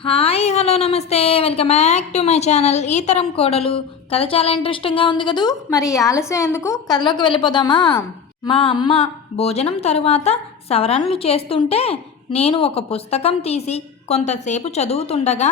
Hi hello నమస్తే welcome back to my channel. ఈ తరం కోడలు కథ చాలా ఇంట్రెస్టింగ్గా ఉంది కదూ. మరి ఆలస్యం ఎందుకు, కథలోకి వెళ్ళిపోదామా. మా అమ్మ భోజనం తరువాత సవరణలు చేస్తుంటే నేను ఒక పుస్తకం తీసి కొంతసేపు చదువుతుండగా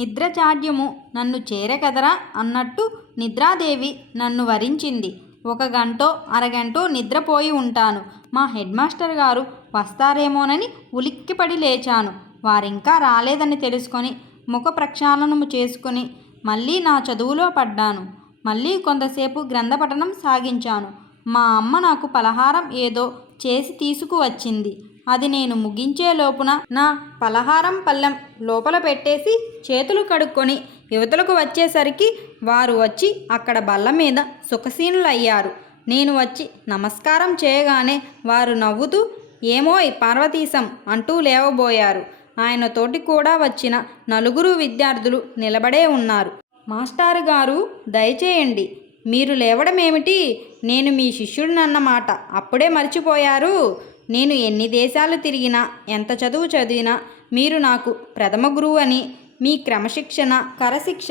నిద్రచాడ్యము నన్ను చేరకదరా అన్నట్టు నిద్రాదేవి నన్ను వరించింది. 1 గంటో అరగంటో నిద్రపోయి ఉంటాను. మా హెడ్ మాస్టర్ గారు వస్తారేమోనని ఉలిక్కిపడి లేచాను. వారింకా రాలేదని తెలుసుకొని ముఖ ప్రక్షాళనము చేసుకుని మళ్ళీ నా చదువులో పడ్డాను. మళ్ళీ కొంతసేపు గ్రంథపఠనం సాగించాను. మా అమ్మ నాకు పలహారం ఏదో చేసి తీసుకువచ్చింది. అది నేను ముగించే లోపున నా పలహారం పళ్ళెం లోపల పెట్టేసి చేతులు కడుక్కొని యువతలకు వచ్చేసరికి వారు వచ్చి అక్కడ బల్ల మీద సుఖసీనులయ్యారు. నేను వచ్చి నమస్కారం చేయగానే వారు నవ్వుతూ ఏమోయ్ పార్వతీశం అంటూ లేవబోయారు. ఆయనతోటి కూడా వచ్చిన 4 విద్యార్థులు నిలబడే ఉన్నారు. మాస్టారు గారు దయచేయండి. మీరు లేవడమేమిటి? నేను మీ శిష్యుడినన్నమాట అప్పుడే మర్చిపోయారు. నేను ఎన్ని దేశాలు తిరిగినా ఎంత చదువు చదివినా మీరు నాకు ప్రథమ గురువు అని, మీ క్రమశిక్షణ కరశిక్ష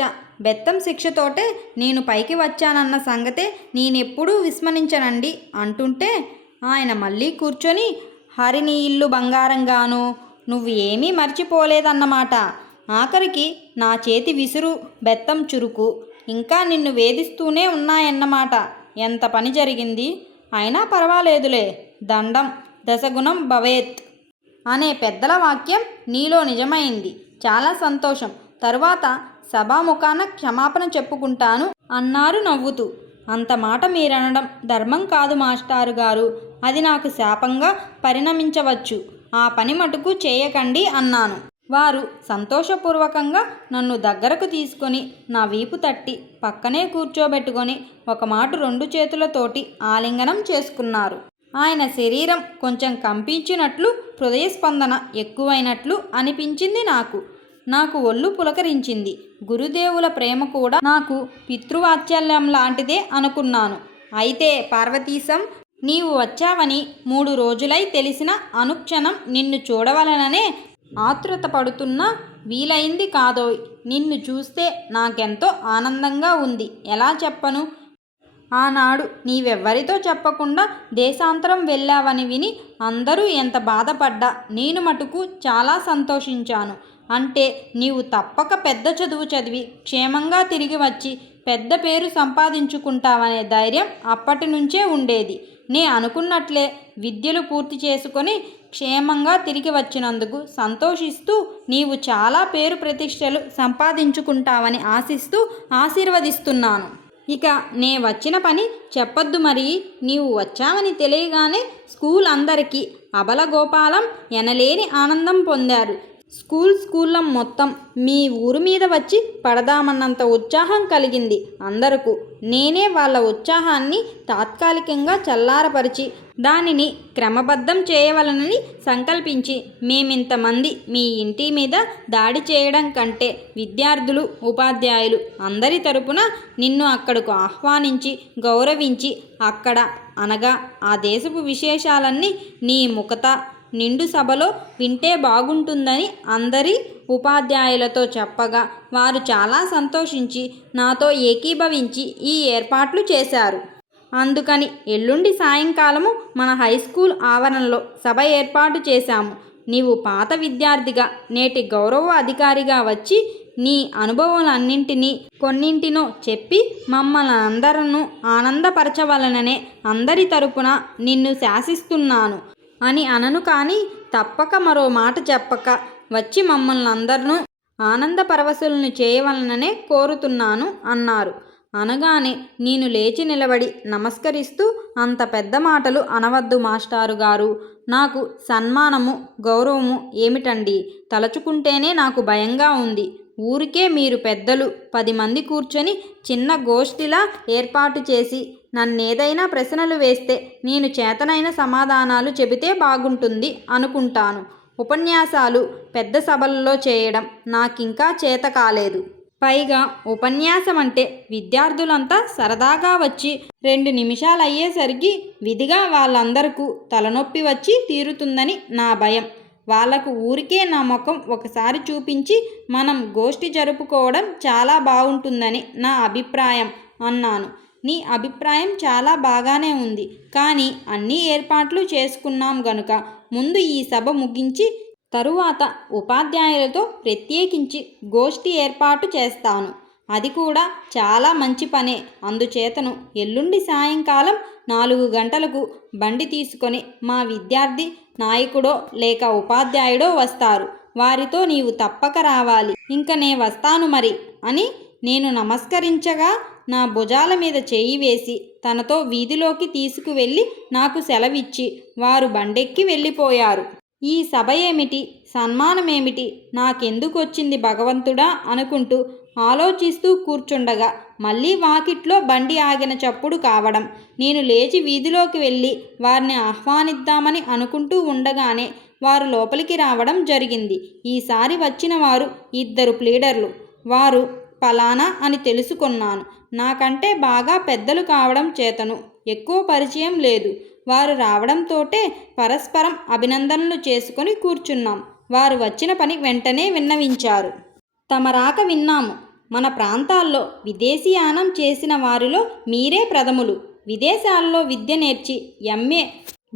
బెత్తం శిక్షతోటే నేను పైకి వచ్చానన్న సంగతే నేనెప్పుడూ విస్మరించనండి అంటుంటే ఆయన మళ్ళీ కూర్చొని హరిని ఇల్లు బంగారంగాను నువ్వు ఏమీ మర్చిపోలేదన్నమాట. ఆఖరికి నా చేతి విసురు బెత్తం చురుకు ఇంకా నిన్ను వేధిస్తూనే ఉన్నాయన్నమాట. ఎంత పని జరిగింది. అయినా పర్వాలేదులే. దండం దశగుణం భవేత్ అనే పెద్దల వాక్యం నీలో నిజమైంది. చాలా సంతోషం. తరువాత సభాముఖాన క్షమాపణ చెప్పుకుంటాను అన్నారు నవ్వుతూ. అంత మాట మీరనడం ధర్మం కాదు మాస్టారు గారు. అది నాకు శాపంగా పరిణమించవచ్చు. ఆ పని మటుకు చేయకండి అన్నాను. వారు సంతోషపూర్వకంగా నన్ను దగ్గరకు తీసుకొని నా వీపు తట్టి పక్కనే కూర్చోబెట్టుకొని ఒక మాట 2 చేతులతోటి ఆలింగనం చేసుకున్నారు. ఆయన శరీరం కొంచెం కంపించినట్లు, హృదయస్పందన ఎక్కువైనట్లు అనిపించింది నాకు ఒళ్ళు పులకరించింది. గురుదేవుల ప్రేమ కూడా నాకు పితృవాత్సల్యం లాంటిదే అనుకున్నాను. అయితే పార్వతీశం, నీవు వచ్చావని 3 రోజులై తెలిసిన అనుక్షణం నిన్ను చూడవలననే ఆతృత పడుతున్నా వీలైంది కాదోయ్. నిన్ను చూస్తే నాకెంతో ఆనందంగా ఉంది. ఎలా చెప్పను. ఆనాడు నీవెవ్వరితో చెప్పకుండా దేశాంతరం వెళ్ళావని విని అందరూ ఎంత బాధపడ్డా నేను మటుకు చాలా సంతోషించాను. అంటే నీవు తప్పక పెద్ద చదువు చదివి క్షేమంగా తిరిగి వచ్చి పెద్ద పేరు సంపాదించుకుంటావనే ధైర్యం అప్పటి నుంచే ఉండేది. నే అనుకున్నట్లే విద్యలు పూర్తి చేసుకొని క్షేమంగా తిరిగి వచ్చినందుకు సంతోషిస్తూ నీవు చాలా పేరు ప్రతిష్టలు సంపాదించుకుంటావని ఆశిస్తూ ఆశీర్వదిస్తున్నాను. ఇక నే వచ్చిన పని చెప్పొద్దు. మరి నీవు వచ్చావని తెలియగానే స్కూల్ అందరికీ అబలగోపాలం ఎనలేని ఆనందం పొందారు. స్కూల్లో మొత్తం మీ ఊరు మీద వచ్చి పడదామన్నంత ఉత్సాహం కలిగింది అందరకు. నేనే వాళ్ళ ఉత్సాహాన్ని తాత్కాలికంగా చల్లారపరిచి దానిని క్రమబద్ధం చేయవలనని సంకల్పించి మేమింతమంది మీ ఇంటి మీద దాడి చేయడం కంటే విద్యార్థులు ఉపాధ్యాయులు అందరి తరపున నిన్ను అక్కడకు ఆహ్వానించి గౌరవించి అక్కడ అనగా ఆ దేశపు విశేషాలన్నీ నీ ముఖత నిండు సభలో వింటే బాగుంటుందని అందరి ఉపాధ్యాయులతో చెప్పగా వారు చాలా సంతోషించి నాతో ఏకీభవించి ఈ ఏర్పాట్లు చేశారు. అందుకని ఎల్లుండి సాయంకాలము మన హై స్కూల్ ఆవరణలో సభ ఏర్పాటు చేశాము. నీవు పాత విద్యార్థిగా నేటి గౌరవ అధికారిగా వచ్చి నీ అనుభవాలన్నింటినీ కొన్నింటినో చెప్పి మమ్మల్ని అందరూ ఆనందపరచవలననే అందరి తరపున నిన్ను శాసిస్తున్నాను అని అనను. కానీ తప్పక మరో మాట చెప్పక వచ్చి మమ్మల్ని అందరినూ ఆనందపరవశులను చేయవలననే కోరుతున్నాను అన్నారు. అనగానే నేను లేచి నిలబడి నమస్కరిస్తూ అంత పెద్ద మాటలు అనవద్దు మాస్టారు గారు. నాకు సన్మానము గౌరవము ఏమిటండి? తలచుకుంటేనే నాకు భయంగా ఉంది. ఊరికే మీరు పెద్దలు 10 మంది కూర్చొని చిన్న గోష్ఠిలా ఏర్పాటు చేసి నన్నేదైనా ప్రశ్నలు వేస్తే నేను చేతనైన సమాధానాలు చెబితే బాగుంటుంది అనుకుంటాను. ఉపన్యాసాలు పెద్ద సభల్లో చేయడం నాకింకా చేత కాలేదు. పైగా ఉపన్యాసం అంటే విద్యార్థులంతా సరదాగా వచ్చి 2 నిమిషాలయ్యేసరికి విధిగా వాళ్ళందరకు తలనొప్పి వచ్చి తీరుతుందని నా భయం. వాళ్లకు ఊరికే నా ముఖం ఒకసారి చూపించి మనం గోష్ఠి జరుపుకోవడం చాలా బాగుంటుందని నా అభిప్రాయం అన్నాను. నీ అభిప్రాయం చాలా బాగానే ఉంది. కానీ అన్ని ఏర్పాట్లు చేసుకున్నాం గనుక ముందు ఈ సభ ముగించి తరువాత ఉపాధ్యాయులతో ప్రత్యేకించి గోష్ఠి ఏర్పాటు చేస్తాను. అది కూడా చాలా మంచి పనే. అందుచేతను ఎల్లుండి సాయంకాలం 4 గంటలకు బండి తీసుకొని మా విద్యార్థి నాయకుడో లేక ఉపాధ్యాయుడో వస్తారు. వారితో నీవు తప్పక రావాలి. ఇంక నే వస్తాను మరి అని నేను నమస్కరించగా నా భుజాల మీద చేయి వేసి తనతో వీధిలోకి తీసుకువెళ్ళి నాకు సెలవిచ్చి వారు బండెక్కి వెళ్ళిపోయారు. ఈ సభ ఏమిటి, సన్మానమేమిటి, నాకెందుకొచ్చింది భగవంతుడా అనుకుంటూ ఆలోచిస్తూ కూర్చుండగా మళ్ళీ వాకిట్లో బండి ఆగిన చప్పుడు కావడం, నేను లేచి వీధిలోకి వెళ్ళి వారిని ఆహ్వానిద్దామని అనుకుంటూ ఉండగానే వారు లోపలికి రావడం జరిగింది. ఈసారి వచ్చిన వారు 2 ప్లీడర్లు. వారు ఫలానా అని తెలుసుకున్నాను. నాకంటే బాగా పెద్దలు కావడం చేతను ఎక్కువ పరిచయం లేదు. వారు రావడంతోటే పరస్పరం అభినందనలు చేసుకొని కూర్చున్నాం. వారు వచ్చిన పని వెంటనే విన్నవించారు. తమ రాక విన్నాము. మన ప్రాంతాల్లో విదేశీయానం చేసిన వారిలో మీరే ప్రథములు. విదేశాల్లో విద్య నేర్చి ఎంఏ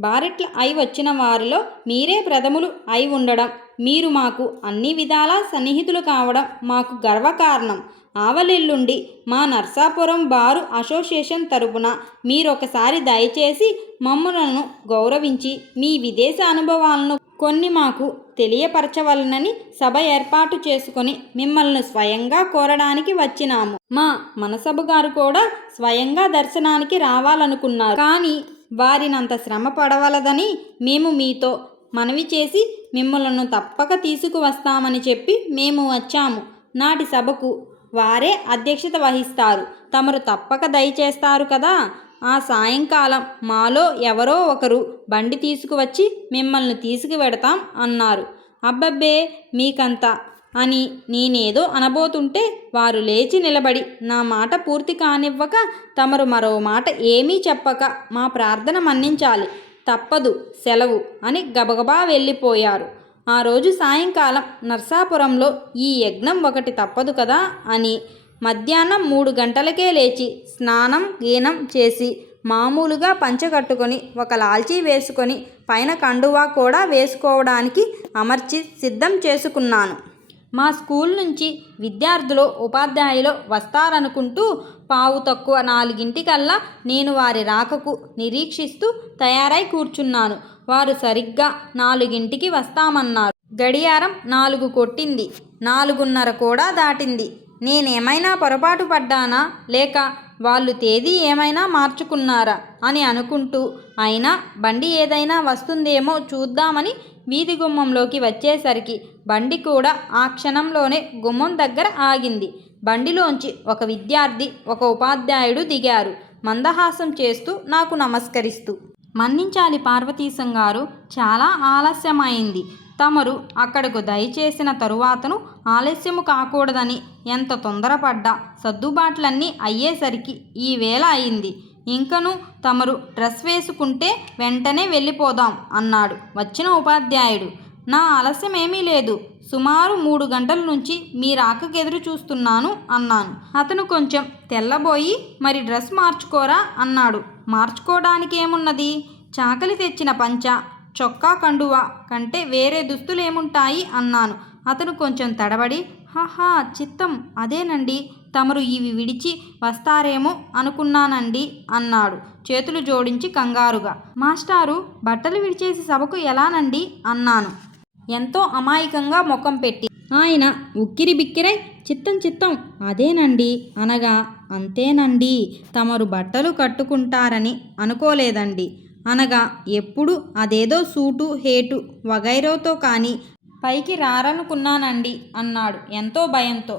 బారెట్ల అయి వచ్చిన వారిలో మీరే ప్రథములు అయి ఉండడం, మీరు మాకు అన్ని విధాలా సన్నిహితులు కావడం మాకు గర్వకారణం. ఆవలెల్లుండి మా నర్సాపురం బారు అసోసియేషన్ తరపున మీరొకసారి దయచేసి మమ్మలను గౌరవించి మీ విదేశ అనుభవాలను కొన్ని మాకు తెలియపరచవలనని సభ ఏర్పాటు చేసుకొని మిమ్మల్ని స్వయంగా కోరడానికి వచ్చినాము. మా మనసబు గారు కూడా స్వయంగా దర్శనానికి రావాలనుకున్నారు. కానీ వారినంత శ్రమ పడవలదని మేము మీతో మనవి చేసి మిమ్మల్ని తప్పక తీసుకువస్తామని చెప్పి మేము వచ్చాము. నాటి సభకు వారే అధ్యక్షత వహిస్తారు. తమరు తప్పక దయచేస్తారు కదా. ఆ సాయంకాలం మాలో ఎవరో ఒకరు బండి తీసుకువచ్చి మిమ్మల్ని తీసుకువెడతాం అన్నారు. అబ్బబ్బే మీకంతా అని నేనేదో అనబోతుంటే వారు లేచి నిలబడి నా మాట పూర్తి కానివ్వక తమరు మరో మాట ఏమీ చెప్పక మా ప్రార్థన మన్నించాలి, తప్పదు, సెలవు అని గబగబా వెళ్ళిపోయారు. ఆ రోజు సాయంకాలం నర్సాపురంలో ఈ యజ్ఞం ఒకటి తప్పదు కదా అని మధ్యాహ్నం 3 గంటలకే లేచి స్నానం గీనం చేసి మామూలుగా పంచె కట్టుకొని ఒక లాల్చీ వేసుకొని పైన కండువా కూడా వేసుకోవడానికి అమర్చి సిద్ధం చేసుకున్నాను. మా స్కూల్ నుంచి విద్యార్థులు ఉపాధ్యాయులు వస్తారనుకుంటూ 4:15 నేను వారి రాకకు నిరీక్షిస్తూ తయారై కూర్చున్నాను. వారు సరిగ్గా 4కి వస్తామన్నారు. గడియారం 4 కొట్టింది. 4:30 కూడా దాటింది. నేనేమైనా పొరపాటు పడ్డానా లేక వాళ్ళు తేదీ ఏమైనా మార్చుకున్నారా అని అనుకుంటూ అయినా బండి ఏదైనా వస్తుందేమో చూద్దామని వీధి గుమ్మంలోకి వచ్చేసరికి బండి కూడా ఆ క్షణంలోనే గుమ్మం దగ్గర ఆగింది. బండిలోంచి ఒక విద్యార్థి ఒక ఉపాధ్యాయుడు దిగారు. మందహాసం చేస్తూ నాకు నమస్కరిస్తూ, మన్నించాలి పార్వతీశం గారు, చాలా ఆలస్యమైంది. తమరు అక్కడకు దయచేసిన తరువాతను ఆలస్యము కాకూడదని ఎంత తొందరపడ్డా సర్దుబాట్లన్నీ అయ్యేసరికి ఈ వేళ అయింది. ఇంకను తమరు డ్రెస్ వేసుకుంటే వెంటనే వెళ్ళిపోదాం అన్నాడు వచ్చిన ఉపాధ్యాయుడు. నా ఆలస్యం ఏమీ లేదు. సుమారు 3 గంటల నుంచి మీ రాకకెదురు చూస్తున్నాను అన్నాను. అతను కొంచెం తెల్లబోయి మరి డ్రెస్ మార్చుకోరా అన్నాడు. మార్చుకోవడానికేమున్నది, చాకలి తెచ్చిన పంచ చొక్కా కండువా కంటే వేరే దుస్తులేముంటాయి అన్నాను. అతను కొంచెం తడబడి హాహా చిత్తం అదేనండి, తమరు ఇవి విడిచి వస్తారేమో అనుకున్నానండి అన్నాడు చేతులు జోడించి కంగారుగా. మాస్టారు బట్టలు విడిచేసి సభకు ఎలానండి అన్నాను ఎంతో అమాయకంగా ముఖం పెట్టి. ఆయన ఉక్కిరి బిక్కిరై చిత్తం చిత్తం అదేనండి అనగా అంతేనండి, తమరు బట్టలు కట్టుకుంటారని అనుకోలేదండి అనగా ఎప్పుడు అదేదో సూటు హేటు వగైరోతో కానీ పైకి రారనుకున్నానండి అన్నాడు ఎంతో భయంతో.